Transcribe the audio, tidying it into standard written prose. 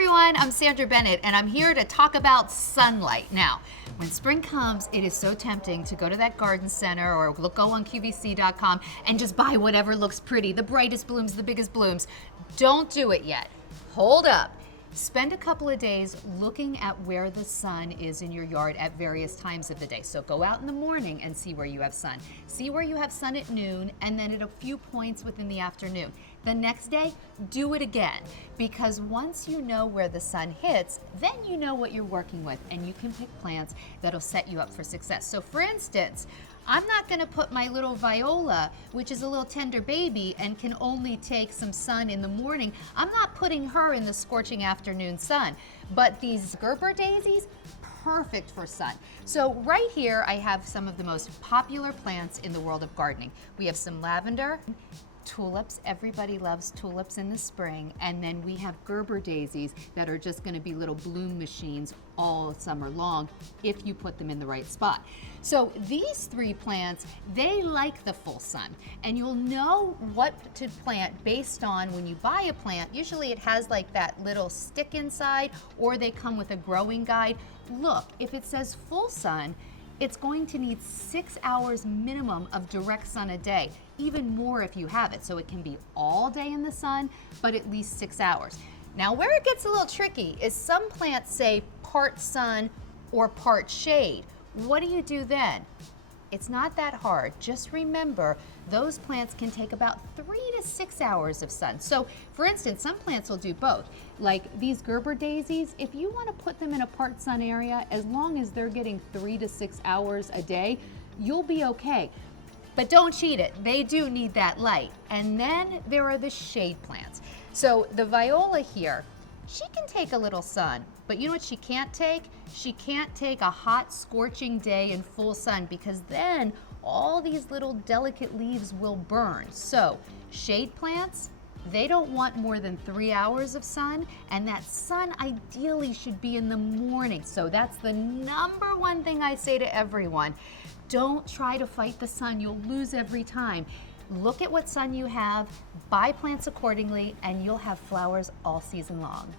everyone, I'm Sandra Bennett and I'm here to talk about sunlight. Now, when spring comes, it is so tempting to go to that garden center or go on QVC.com and just buy whatever looks pretty, the brightest blooms, the biggest blooms. Don't do it yet. Hold up. Spend a couple of days looking at where the sun is in your yard at various times of the day. So go out in the morning and see where you have sun. See where you have sun at noon and then at a few points within the afternoon. The next day, do it again, because once you know where the sun hits, then you know what you're working with and you can pick plants that'll set you up for success. So for instance, I'm not going to put my little Viola, which is a little tender baby and can only take some sun in the morning, I'm not putting her in the scorching afternoon sun. But these Gerber daisies, perfect for sun. So right here I have some of the most popular plants in the world of gardening. We have some lavender, tulips, everybody loves tulips in the spring, and then we have Gerber daisies that are just going to be little bloom machines all summer long if you put them in the right spot. So these three plants, they like the full sun, and you'll know what to plant based on when you buy a plant. Usually it has like that little stick inside, or they come with a growing guide. Look, if it says full sun, it's going to need 6 hours minimum of direct sun a day, even more if you have it. So it can be all day in the sun, but at least 6 hours. Now where it gets a little tricky is some plants say part sun or part shade. What do you do then? It's not that hard. Just remember, those plants can take about 3 to 6 hours of sun. So for instance, some plants will do both. Like these Gerber daisies, if you want to put them in a part sun area, as long as they're getting 3 to 6 hours a day, you'll be okay. But don't cheat it. They do need that light. And then there are the shade plants. So the Viola here, she can take a little sun, but you know what she can't take? She can't take a hot, scorching day in full sun, because then all these little delicate leaves will burn. So shade plants, they don't want more than 3 hours of sun, and that sun ideally should be in the morning. So that's the number one thing I say to everyone. Don't try to fight the sun. You'll lose every time. Look at what sun you have, buy plants accordingly, and you'll have flowers all season long.